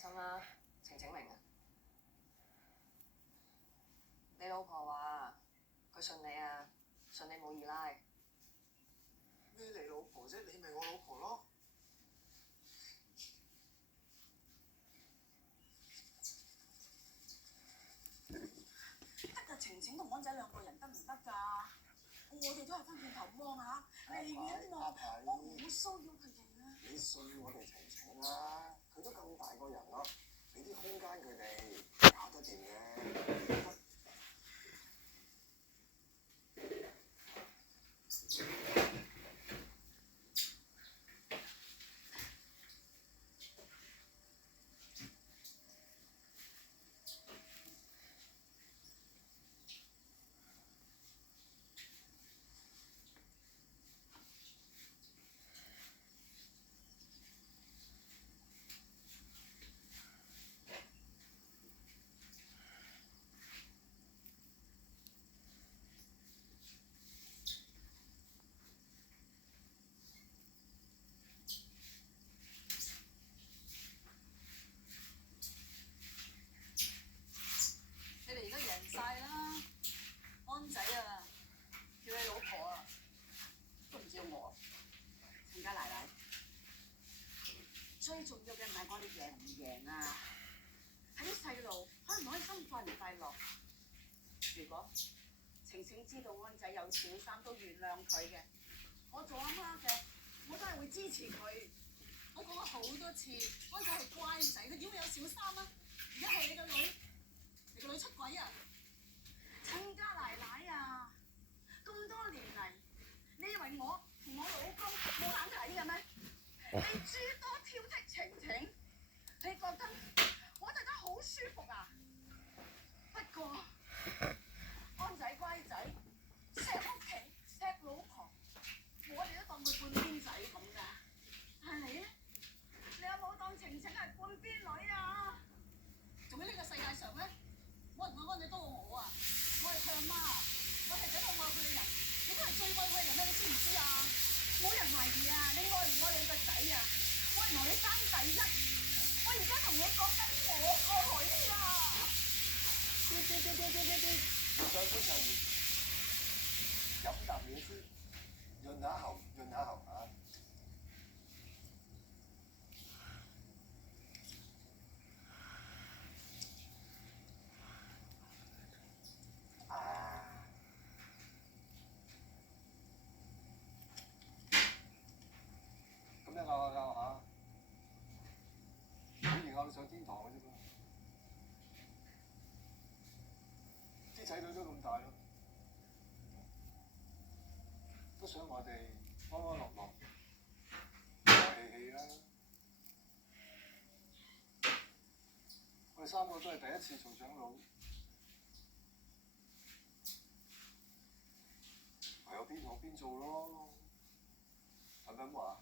心啦，晴晴明啊，你老婆話佢信你啊，信你冇二奶。咩你老婆啫？你咪我老婆咯。得㗎，晴晴同安仔兩個人得唔得㗎？我哋都係翻轉頭望下，離遠望，我唔會騷擾佢哋啊。你信我哋晴晴啦，佢都咁大個人啦，俾啲空間佢哋搞得掂嘅。你哋而家贏晒啦，安仔啊，叫你老婆啊，都唔叫我，陳家奶奶。最重要嘅唔係我哋贏唔贏啊，係啲細路開唔開心、快唔快樂。如果晴晴知道安仔有小三都原諒佢嘅，我做阿媽嘅，我都係會支持佢。我講咗好多次，安仔係乖仔，佢點會有小三啊？而家係你個女。你個女出軌啊！親家奶奶啊！咁多年嚟，你以為我同我老公冇眼睇嘅咩？你諸多挑剔晴晴，你覺得我哋都好舒服啊？不過安仔乖仔，錫屋企錫老婆，我哋都當佢半邊仔咁㗎。但係你咧，你有冇當晴晴係半邊女啊？仲喺呢個世界上咧？冇人愛安仔多過我啊！我係佢阿媽，我係最愛佢嘅人，你都係最愛佢嘅人咩？你知唔知啊？冇人懷疑啊！你愛唔愛你個仔啊？我係同你爭第一，我而家同你講緊我個女啦！上杯茶葉，飲啖嘢先，潤下喉，潤下喉啊！咁樣拗下拗下，好易拗到上天堂嘅啫噃。啲仔女都咁大咯，都想我哋安安樂樂，和氣氣啦。我哋三個都係第一次做長老，唯有邊學邊做咯。係咪咁話？